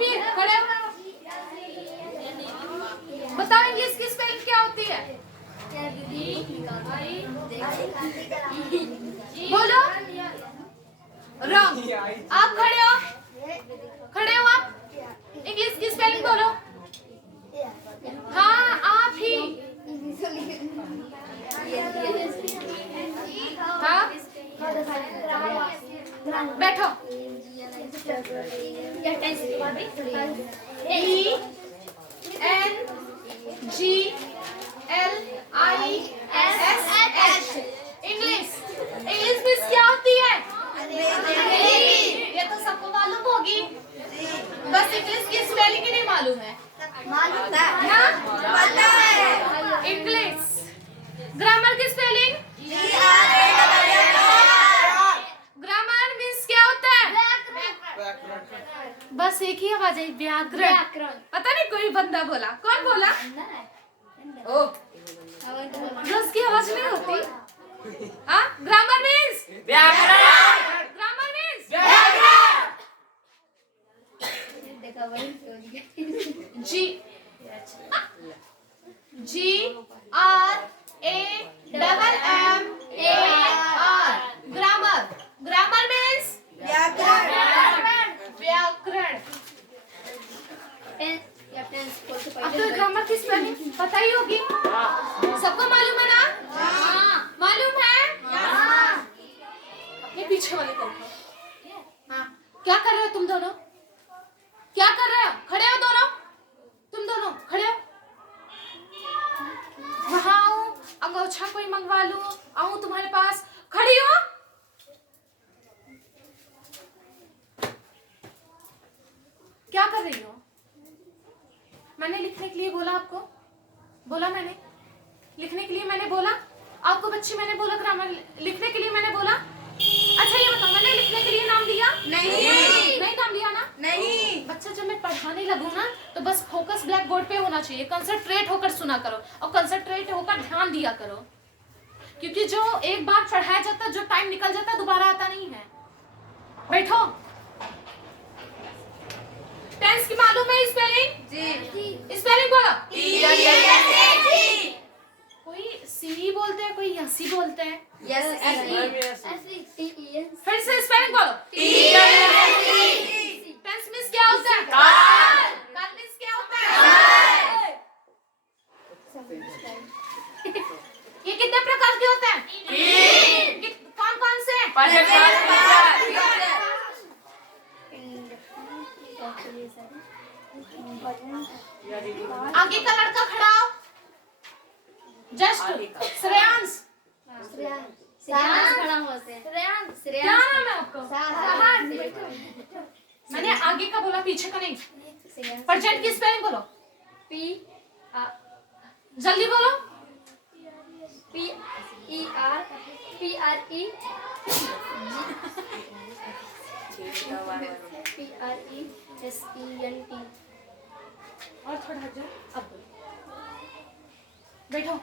फिर खड़े हो। बताओ इंग्लिश की स्पेलिंग क्या होती है? बोलो। रॉन्ग। आप खड़े हो, खड़े हो आप। इंग्लिश की स्पेलिंग बोलो। हाँ आप ही। हाँ बैठो। ENGLISH। इंग्लिश। इंग्लिश मिस क्या होती है? ये तो सबको मालूम होगी, बस इंग्लिश की स्पेलिंग ही नहीं मालूम है। इंग्लिश। ग्रामर की स्पेलिंग? ग्रामर मीन्स क्या होता है? बस एक ही आवाज है, व्याकरण। पता नहीं कोई बंदा बोला, कौन बोला? ओ बस की आवाज नहीं होती। हाँ ग्रामर मीन्स व्याकरण। ग्रामर मीन्स व्याकरण। GRAMMAR। ग्रामर। ग्रामर मीन्स व्याकरण। अब तो ग्रामर की स्पेलिंग पता ही होगी, सबको मालूम है ना? मालूम है? अपने पीछे वाले को। हाँ क्या कर रहे हो तुम दोनों? क्या कर रहे हो? खड़े हो दोनों, तुम दोनों खड़े हो। वहाँ आऊं, अंगोछा कोई मंगवा लूं, आऊं तुम्हारे पास, खड़ी हो। क्या कर रही हो? मैंने लिखने के लिए बोला आपको, बोला मैंने लिखने के लिए, मैंने बोला आपको बच्ची, मैंने बोला ग्रामर लिखने के लिए मैंने बोला। अच्छा ये बताओ मैंने लिखने के लिए नाम दिया? नहीं नाम दिया ना? नहीं। बच्चा जब मैं पढ़ाने लगूं ना तो बस फोकस ब्लैक बोर्ड पे होना चाहिए, कंसंट्रेट होकर सुना करो और कंसंट्रेट होकर ध्यान दिया करो, क्योंकि जो एक बार पढ़ाया जाता है, जो टाइम निकल जाता है दोबारा आता नहीं है। बैठो। टेंस की मालूम है स्पेलिंग? जी। स्पेलिंग बोलो। कोई सी बोलते हैं, कोई यसी बोलते हैं। फिर से स्पेलिंग बोलो। टेंस मींस क्या होता है? काल मींस क्या होता है? ये कितने प्रकार के होते हैं? कौन कौन से? आगे का लड़का खड़ा हो, जस्ट श्रेयांश। क्या नाम है आपको? मैंने आगे का बोला, पीछे का नहीं। प्रेजेंट की स्पेलिंग बोलो। जल्दी बोलो। PRESENT। और थोड़ा हट जाओ, अब बैठो।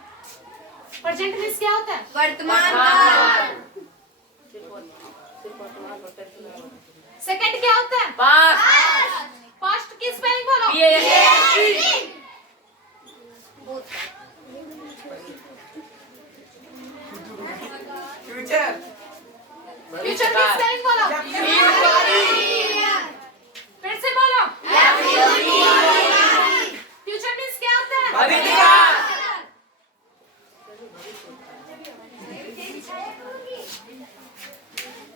प्रेजेंट मींस क्या होता है? वर्तमान काल। सेकंड क्या होता है? पास्ट। पास्ट की स्पेलिंग बोलो। फ्यूचर। फ्यूचर की स्पेलिंग बोलो। फिर से बोलो। फ्यूचर मींस क्या होता है? भविष्य।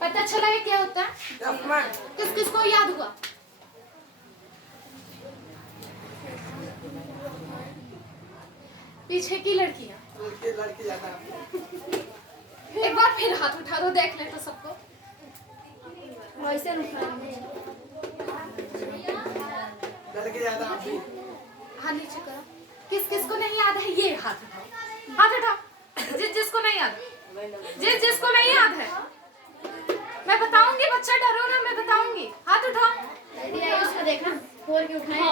पता चला ये क्या होता है? किस किस को याद हुआ? पीछे की लड़कियां। लड़की ज्यादा। एक बार फिर हाथ उठा दो, देख ले तो सबको। वैसे लड़की ज्यादा। हाँ नीचे करो। किस किस को नहीं याद है? ये हाथ उठाओ, हाथ उठाओ। जिस जिसको नहीं याद, जिस जिसको नहीं याद है मैं बताऊंगी। बच्चा डरो ना, मैं बताऊंगी। हाथ उठाओ। उसको देखना, खोल के उठाना।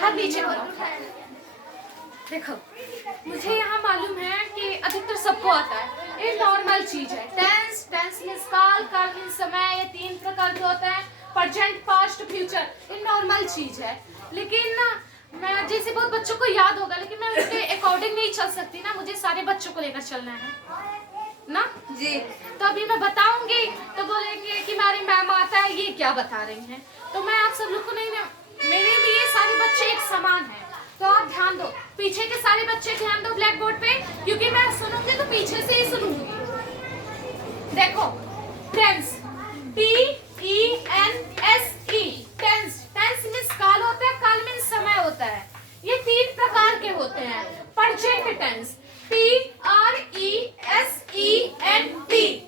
हाथ नीचे करो। देखो मुझे यहाँ मालूम है कि अधिकतर सबको आता है, ये नॉर्मल चीज है। टेंस मींस काल, काल मींस समय, ये तीन प्रकार के होते हैं। प्रेजेंट, पास्ट, फ्यूचर, ये नॉर्मल चीज है। लेकिन मैं जैसे बहुत बच्चों को याद होगा, लेकिन मैं उनके अकॉर्डिंग नहीं चल सकती ना, मुझे सारे बच्चों को लेकर चलना है ना जी। तो अभी मैं बताऊंगी तो बोलेंगे कि हमारी मैम आता है, ये क्या बता रही हैं। तो मैं आप सब लोग को नहीं, मेरे लिए सारे बच्चे एक समान हैं। तो आप ध्यान दो, पीछे के सारे बच्चे ध्यान दो ब्लैक बोर्ड पे, क्योंकि मैं सुनूंगी तो पीछे से ही सुनूंगी। देखो tense, TENSE, tense. Tense means काल होता है, काल मीन्स समय होता है। ये 3 प्रकार के होते हैं। Present tense, PRESENT,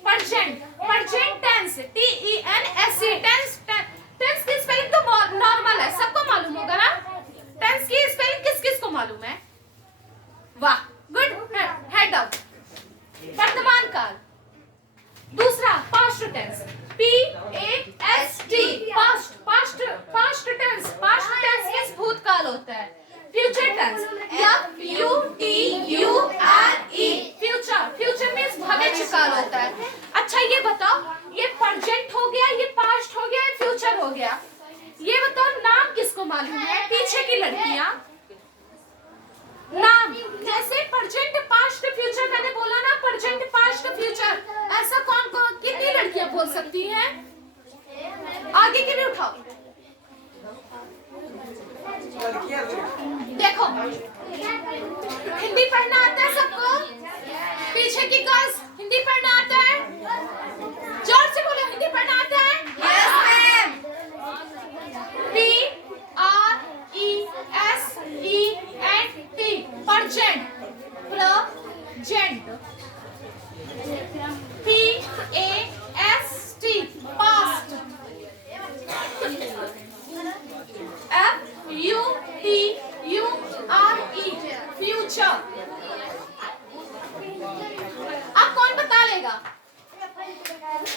present. Present tense, TENSE, tense. Tense की स्पेलिंग तो नॉर्मल है, सबको मालूम होगा ना। टेंस की स्पेलिंग किस किस को मालूम है? वाह, गुड, हेड अप। वर्तमान काल। दूसरा past tense, PAST, past. Past tense, past tense means भूतकाल होता है। Future tense, FUTURE, future. Future means भविष्य काल होता है। अच्छा ये बताओ, ये प्रेजेंट हो गया, ये पास्ट हो गया, ये फ्यूचर हो गया। ये बताओ नाम किसको मालूम है? पीछे की लड़कियां नाम, जैसे प्रेजेंट, पास्ट, फ्यूचर मैंने बोला ना, प्रेजेंट, पास्ट, फ्यूचर, ऐसा कौन कौन कितनी लड़कियां बोल सकती हैं? आगे के लिए उठाओ। देखो हिंदी पढ़ना आता है सबको? पीछे की गर्ल्स हिंदी पढ़ना आता है? जोर से बोलो, हिंदी पढ़ना आता है? Yes ma'am. PRESENT, present. Present. PAST, past. FUTURE, future. अब कौन बता लेगा?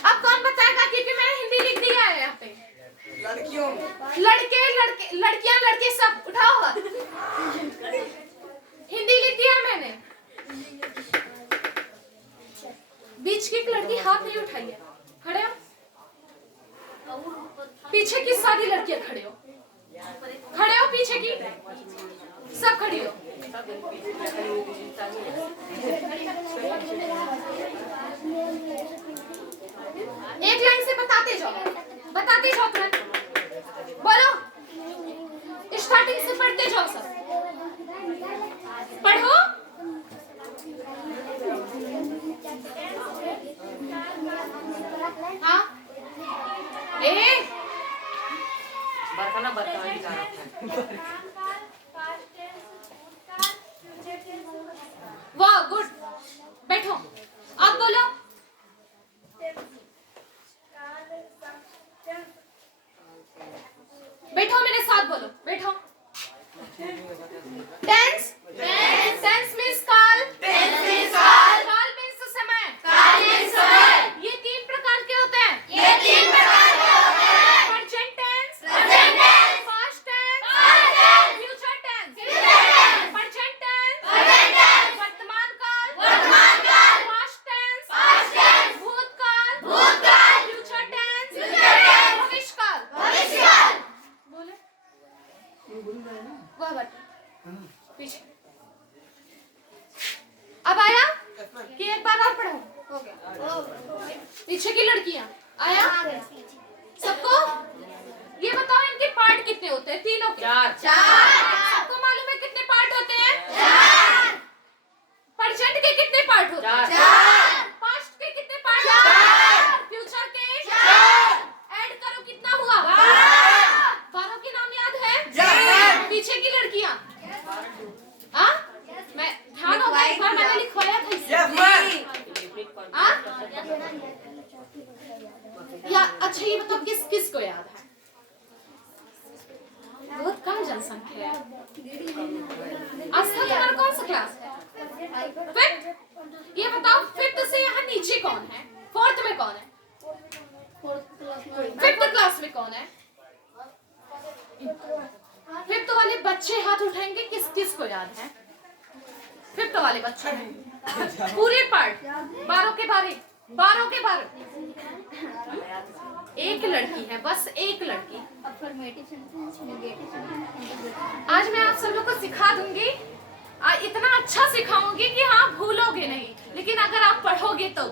अब कौन बताएगा? क्योंकि मैंने हिंदी लिख दिया है यहाँ पे। लड़कियों, लड़कियां, लड़के सब उठाओ हाथ। हिंदी लिख दिया है मैंने। बीच की एक लड़की हाथ नहीं उठाई है, खड़े हो। पीछे की सारी लड़कियां खड़े हो, खड़े हो, पीछे की सब खड़ी हो। एक लाइन से बताते जाओ तुरंत। बोलो, स्टार्टिंग से पढ़ते जाओ, सब पढ़ो। हाँ वाह, गुड। बैठो, आप बोलो। बैठो, मेरे साथ बोलो, बैठो। टेंस, टेंस मींस काल, काल मींस समय, ये 3 प्रकार के होते हैं। Present tense, past tense, future tense. Present tense, वर्तमान काल, पास्ट टेंस, भूतकाल, फ्यूचर टेंस, भविष्य काल। बोले वह बता पीछे। अब आया कि एक बार और पढ़ो? हो गया। पीछे की लड़कियां आया सबको? ये बताओ इनके पार्ट कितने होते हैं? तीनों के 4। सबको मालूम है कितने पार्ट होते हैं? 4। प्रेजेंट के कितने पार्ट होते हैं? 4। पास्ट के कितने पार्ट होते हैं? 4। फ्यूचर के 4। ऐड करो कितना हुआ? 12 के नाम याद है? पीछे की लड़कियां मैं ध्यान होगा, एक बार मैंने लिखवाया था इसे। या अच्छा ये बताओ किस किस को याद है? बहुत कम जनसंख्या है। आस्था तुम्हारा कौन सा क्लास है? 5th। ये बताओ 5th से यहाँ नीचे कौन है? 4th में कौन है? 5th क्लास में कौन है? 5th वाले बच्चे हाथ उठाएंगे, किस किस को याद है? 5th वाले बच्चे पूरे पार्ट 12 के 12। एक लड़की है, बस एक लड़की। Affirmative sentence, negative sentence, interrogative. आज मैं आप सब लोग को सिखा दूंगी, इतना अच्छा सिखाऊंगी कि हाँ भूलोगे नहीं, लेकिन अगर आप पढ़ोगे तो।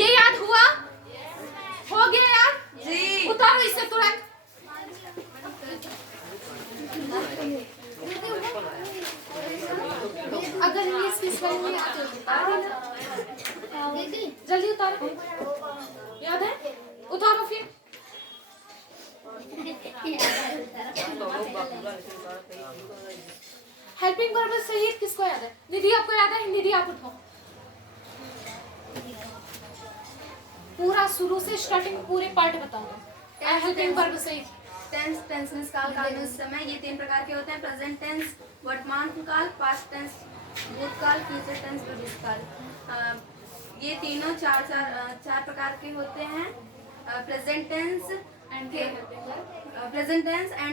ये याद हुआ? हो गया याद? जी। उतारो इसे तुरंत। अगर इंग्लिश की स्पेलिंग नहीं आती जल्दी उतारो। याद है? उतारो फिर। हेल्पिंग वर्ब सही किसको याद है? निधि आपको याद है? निधि आप उठो। पूरा शुरू से स्टार्टिंग पूरे पार्ट बताओ। हेल्पिंग वर्ब सही। टेंस, टेंस मींस काल, काल मींस समय। ये तीन प्रकार के होते हैं: प्रेजेंट टेंस वर्तमान काल, पास्ट टेंस भूतकाल, फ्यूचर टेंस भविष्यकाल। ये तीनों चार प्रकार के होते हैं। Present tense and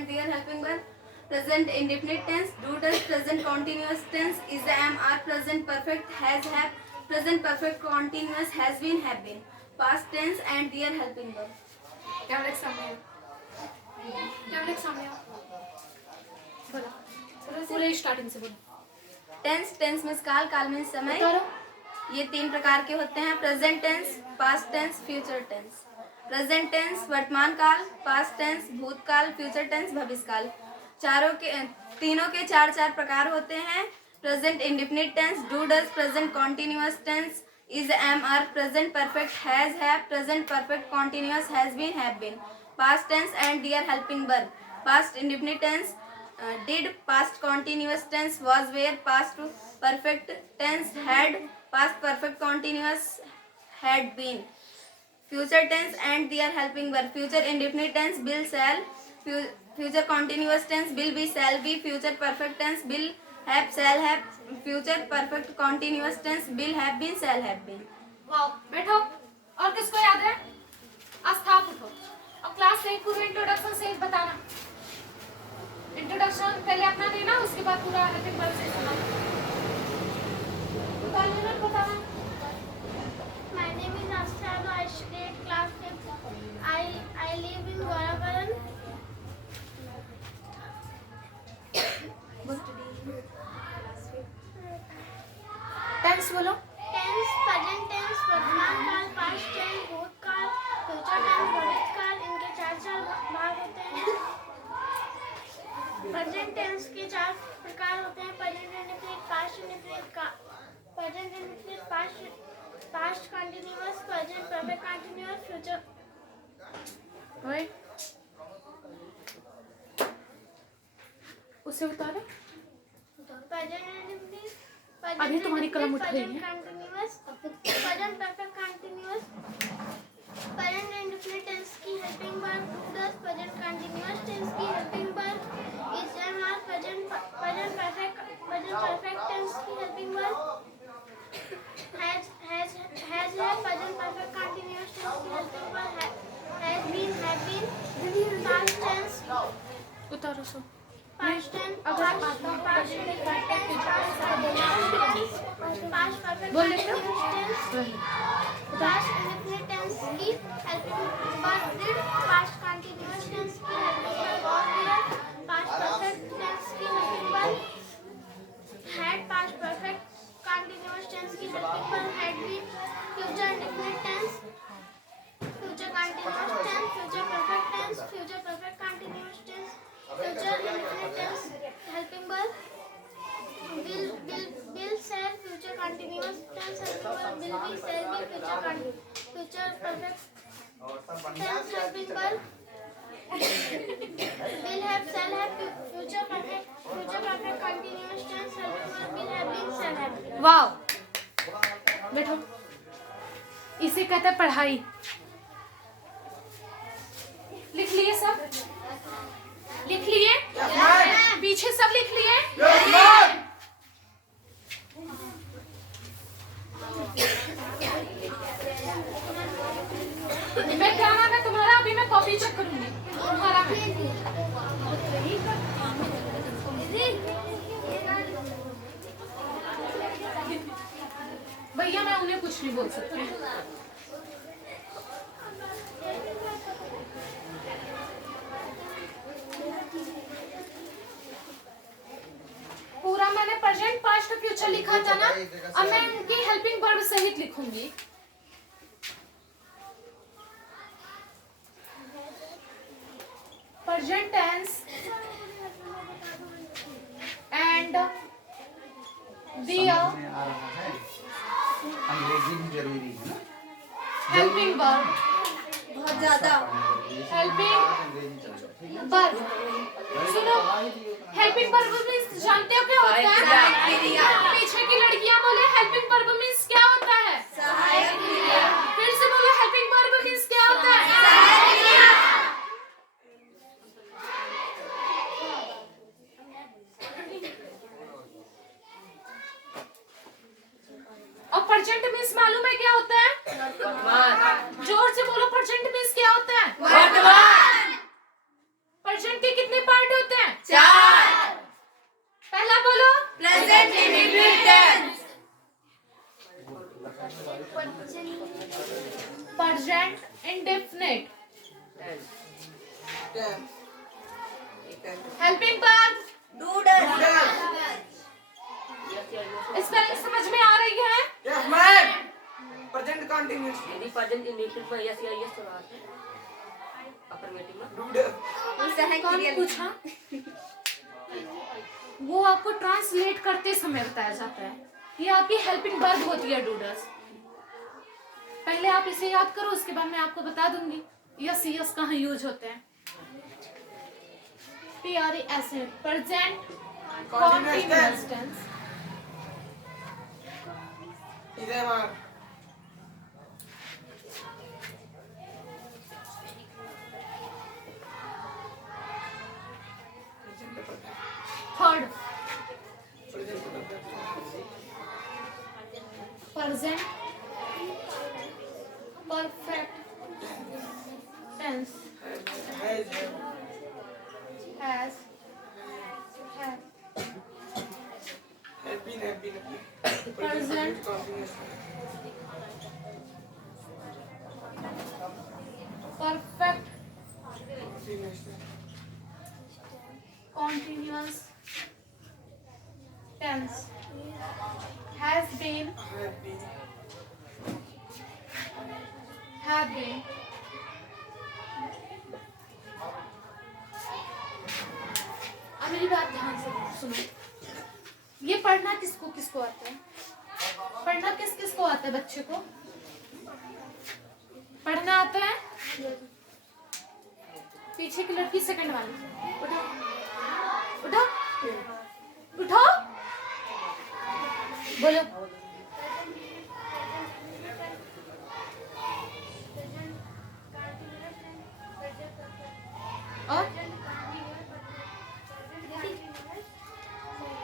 their helping verb. Present indefinite tense, do does. Present continuous tense, is, am, are. Present perfect, has, have. Present perfect continuous, has been, have been. Past tense and their helping verb. क्या सामने बोलो, पूरे starting से बोलो। Tense, tense means काल, काल means समय। ये तीन प्रकार के होते हैं: present tense, past tense, future tense. Present tense वर्तमान काल, पास्ट टेंस भूतकाल, फ्यूचर टेंस भविष्यकाल। तीनों के चार प्रकार होते हैं: present indefinite tense, do does. Present continuous tense, is, am, are. Present perfect, has, have. Present perfect continuous, has been, have been. Past tense and their helping verb. Past indefinite tense, did. Past continuous tense was, were. Past perfect tense had. Past perfect continuous had been. Future tense and their helping verb. Future indefinite tense, will, shall. Future continuous tense, will be, shall be. Future perfect tense, will have, shall have. Future perfect continuous tense, will have been, shall have been. Wow, बैठो। और किसको याद है? आस्था उठो। अब class से पूरा introduction से बताना। इंट्रोडक्शन पहले अपना देना, उसके बाद पूरा हेल्पिंग वर्ब से सुनाना। बताना। My name is Astha. I studied class 5th. I live in Waravaran. Tense बोलो। टेंस, प्रेजेंट टेंस वर्तमान काल, पास्ट टेंस भूतकाल, फ्यूचर टेंस भविष्यकाल। इनके चार भाग होते हैं। प्रेजेंट टेंस के चार प्रकार होते हैं: present indefinite, past indefinite, present indefinite, past continuous, present perfect continuous, future. ओए, उसे उतारो। प्रेजेंट इंडेफिनिट, अभी तुम्हारी कलम उठ गई है। Continuous, present perfect continuous, present indefinite tense की helping verb, do does. Present continuous tense की helping verb, is, am, are. Present perfect tense की helping verb, has, have. Present perfect continuous tense की helping verb, has been, have been. Past tense, उतारो सो। Past tense, past indefinite tense, past perfect बोल लेते हो? Continuous tense, past indefinite tense की helping verb, did. Past continuous tense की helping verb, was, were। Past perfect tense की helping verb, had। Past perfect continuous tense की helping verb, had been। Future indefinite tense, future continuous tense, future perfect tense, future perfect continuous tense, future indefinite tense helping verb, will, shall। Future continuous tense helping verb, will be, shall be। Future perfect tense helping verb, will have, shall have। Future perfect continuous tense helping verb, will have been, shall have been। Wow, बैठो। इसे कहते हैं पढ़ाई। लिख लिए सब? लिख लिए? पीछे सब लिख लिए? मैं क्या नाम है तुम्हारा? अभी मैं कॉपी चेक करूंगी तुम्हारा। भैया मैं उन्हें कुछ नहीं बोल सकती। अच्छा लिखा था ना, अब मैं इनकी हेल्पिंग वर्ब सहित लिखूंगी। प्रेजेंट टेंस एंड दिया अंग्रेजी भी जरूरी है ना, हेल्पिंग वर्ब, बहुत ज्यादा। Helping verb. सुनो, हेल्पिंग वर्ब मींस जानते हो क्या होता है? पीछे की लड़कियां बोले हेल्पिंग वर्ब मींस क्या होता है? सहायक क्रिया। फिर से बोलो हेल्पिंग वर्ब मींस क्या होता है? सहायक क्रिया। और प्रेजेंट मींस मालूम है क्या होता है? जोर से बोलो, प्रेजेंट मींस क्या होता है? वर्तमान। प्रेजेंट के कितने पार्ट होते हैं? 4। पहला बोलो present indefinite tense. Present indefinite, helping verb, do does. Spelling समझ में आ रही है? यस मैम, प्रेजेंट कंटीन्यूअस, यदि प्रेजेंट इंडेफिनिट में यस या यस तो बात है अफर्मेटिव में सहायक कौन क्रिया। पूछा? वो आपको ट्रांसलेट करते समय बताया जाता है। ये आपकी हेल्पिंग वर्ब होती है डूडस। पहले आप इसे याद करो, उसके बाद मैं आपको बता दूंगी यस यस कहाँ यूज होते हैं। PRES प्रेजेंट कंटीन्यूअस टेंस, इधर ma'am, third present perfect tense, has, have been present perfect continuous tense, has been, have been, अब मेरी बात ध्यान से सुनो। ये पढ़ना किसको किसको आता है? पढ़ना किस किस को आता है? बच्चे को पढ़ना आता है? पीछे की लड़की सेकंड वाली, उठो उठो उठो, बोलो। और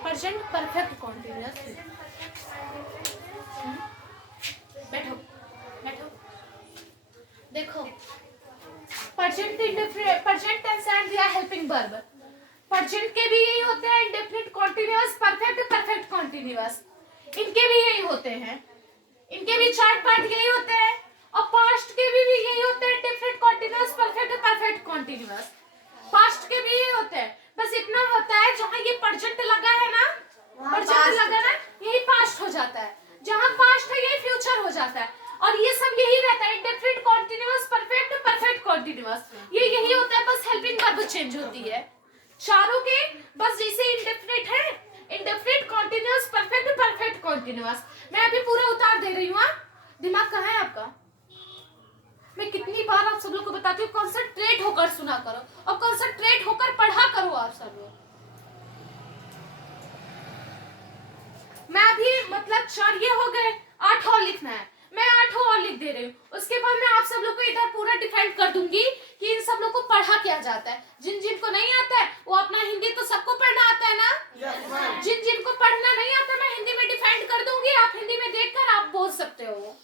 प्रेजेंट परफेक्ट कॉन्टिन्यूअस। बैठो बैठो, देखो प्रेजेंट टेंस एंड दिया हेल्पिंग वर्ब। प्रेजेंट के भी यही होते हैं, indefinite continuous, perfect, perfect continuous, इनके भी यही होते हैं। इनके भी 4 पार्ट यही होते हैं। और पास्ट के भी यही होते हैं, indefinite continuous, perfect, perfect continuous. Past के भी यही होते हैं, बस इतना होता है जहां ये प्रेजेंट लगा है ना, प्रेजेंट लगा ना, यही पास्ट हो जाता है। जहां पास्ट है यही फ्यूचर हो जाता है। और ये सब यही रहता है, indefinite continuous, perfect, perfect continuous, ये यही होता है। बस हेल्पिंग वर्ब चेंज होती है चारों के। बस जैसे इंडेफिनिट है, indefinite continuous, perfect, perfect continuous. मैं अभी पूरा उतार दे रही हूँ। दिमाग कहाँ है आपका? मैं कितनी बार आप सब लोग को बताती हूँ, कॉन्सेंट्रेट होकर सुना करो और कॉन्सेंट्रेट होकर पढ़ा करो आप सब लोग। मैं अभी मतलब 4 ये हो गए, 8 और लिखना है। मैं 8 और लिख दे रही हूँ। उसके बाद मैं आप सब लोग को इधर पूरा डिफाइन कर दूंगी कि इन सब लोग को पढ़ा क्या जाता है। जिन जिन को नहीं आता है वो अपना हिंदी तो सबको पढ़ना आता है ना। जिन जिन को पढ़ना नहीं आता मैं हिंदी में डिफाइन कर दूंगी, आप हिंदी में देखकर आप बोल सकते हो।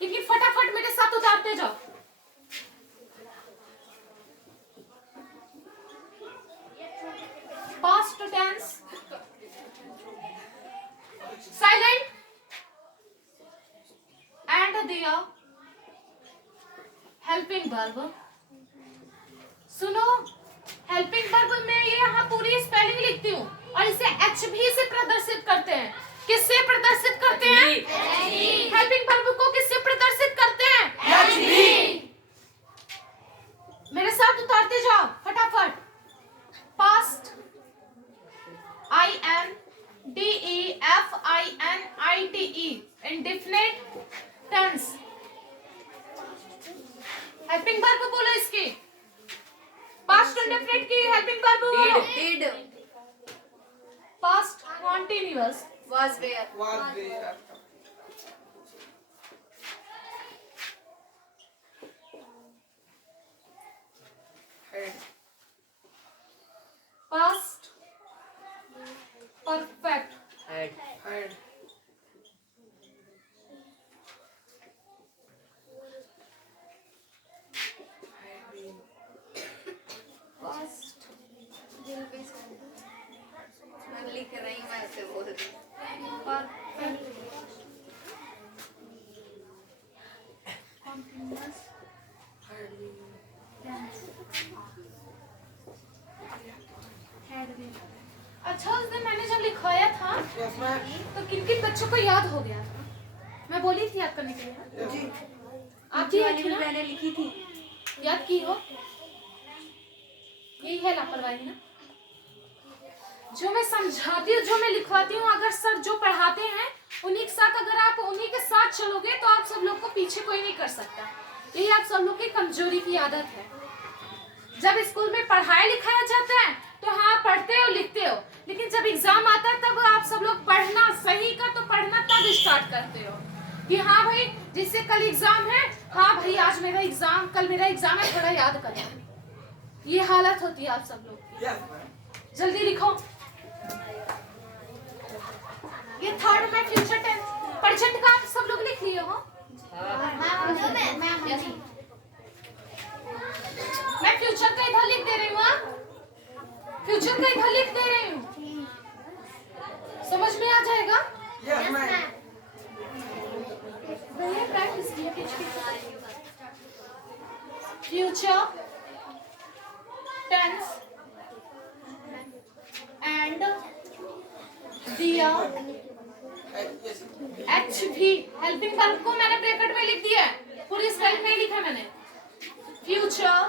लेकिन फटाफट मेरे साथ उतारते जाओ। पास्ट टेंस साइलेंट एंड दिया हेल्पिंग वर्ब। सुनो, हेल्पिंग वर्ब में ये यहाँ पूरी स्पेलिंग लिखती हूँ। और इसे HV से प्रदर्शित करते हैं। किससे प्रदर्शित करते हैं? हेल्पिंग वर्ब को किससे प्रदर्शित करते हैं? मेरे साथ उतारते जाओ फटाफट। Past INDEFINITE indefinite tense. Helping verb बोलो इसकी। पास्ट इंडेफिनिट की हेल्पिंग वर्ब बोलो। Did. Past continuous Was where. Was there. Had. Past perfect Had. Had. Had been. Past Will be. मैं लिख रही हूँ, मैं ऐसे बोल रही हूँ। Perfect continuous Had been. अच्छा, उस दिन मैंने जब लिखवाया था Yes, ma'am. तो किन किन बच्चों को याद हो गया था? मैं बोली थी याद करने के लिए। Yes. आप भी वाली लिखी भी ना? मैंने लिखी थी। याद की हो? यही है लापरवाही ना? जो मैं समझाती हूँ, जो मैं लिखवाती हूँ, अगर सर जो पढ़ाते हैं उन्हीं के साथ, अगर आप उन्हीं के साथ चलोगे तो आप सब लोग को पीछे कोई नहीं कर सकता। यही आप सब लोग की कमजोरी की आदत है। जब स्कूल में पढ़ाया लिखाया जाता है तो हाँ पढ़ते हो लिखते हो, लेकिन जब एग्जाम आता है तब आप सब लोग पढ़ना सही का तो पढ़ना तब स्टार्ट करते हो कि हाँ भाई जिससे कल एग्जाम है, हाँ भाई आज मेरा एग्जाम, कल मेरा एग्जाम है, थोड़ा याद करो। ये हालत होती है आप सब लोग की। Yes, ma'am. जल्दी लिखो। ये थर्ड में फ्यूचर टेंस प्रेजेंट का आप सब लोग लिख लिए हो। मैं फ्यूचर का इधर लिख दे रही हूँ। फ्यूचर का इधर लिख दे रही हूँ, समझ में आ जाएगा? Yes, ma'am. भैया प्रैक्टिस किया फ्यूचर टेंस एंड दिया Yes. HV हेल्पिंग वर्ब को मैंने ब्रैकेट में लिख दिया है, पूरी स्पेलिंग में लिखा है मैंने। Future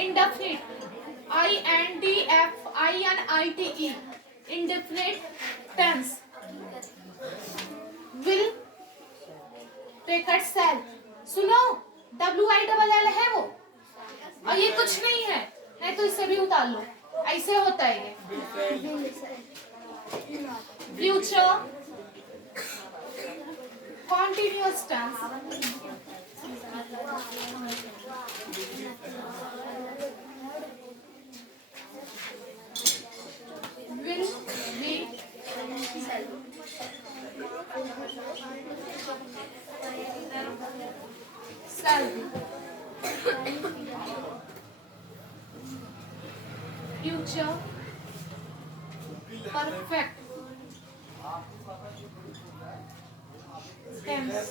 indefinite INDEFINITE indefinite tense will bracket shall. सुनो, WILL है वो, और ये कुछ नहीं है, नहीं तो इसे भी उतार लो। ऐसे होता है ये। Future continuous tense will be shall be future perfect tense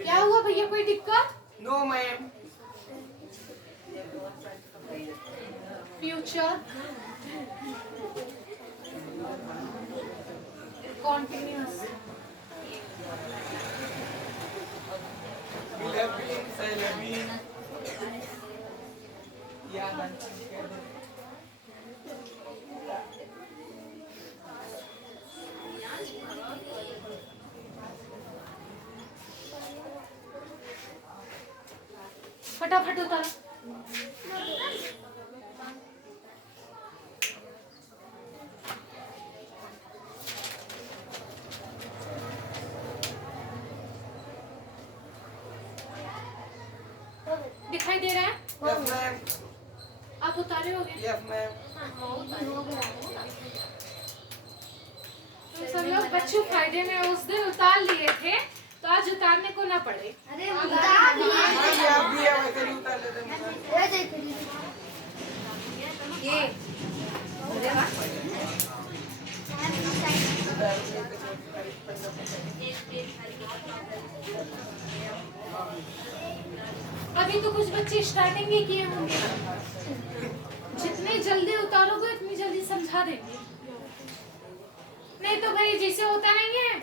क्या हुआ भैया, कोई दिक्कत? No, ma'am. Future continuous Will have been, shall have been. Yeah, ma'am. फटाफट उतारो। दिखाई दे रहा है? Yes, ma'am. आप उतारे होगे? Yes, ma'am. तो सब लोग बच्चों फायदे में उस दिन उतार लिए थे, तो आज उतारने को ना पड़े। हाँ, ये आप भी है, वैसे नहीं उतार लेते हैं। ये अरे वाह। अभी तो कुछ बच्चे स्टार्टिंग ही किए होंगे, जितने जल्दी उतारोगे उतनी जल्दी समझा देंगे। नहीं तो भाई जैसे होता नहीं है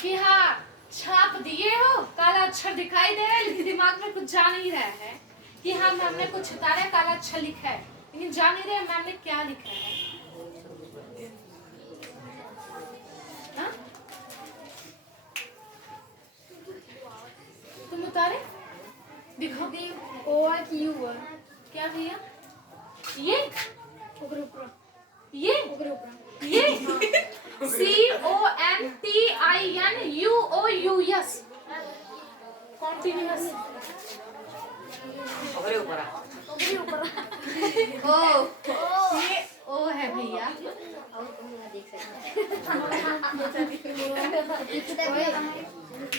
कि हाँ छाप दिए हो, काला अक्षर दिखाई दे रहा है लेकिन दिमाग में कुछ जा नहीं रहा है कि हाँ मैम ने कुछ उतारा है, काला अक्षर लिखा है लेकिन जा नहीं रहा है मैम ने क्या लिखा है। हाँ? तुम उतारे दिखाओ। क्या भैया ये CONTINUOUS कॉन्टिन्यूअस। अगले ऊपर आ। ओ ये ओ है भैया।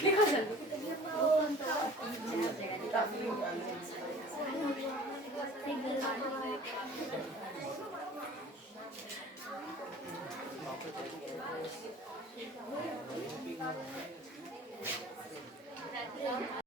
लिखो जल्दी।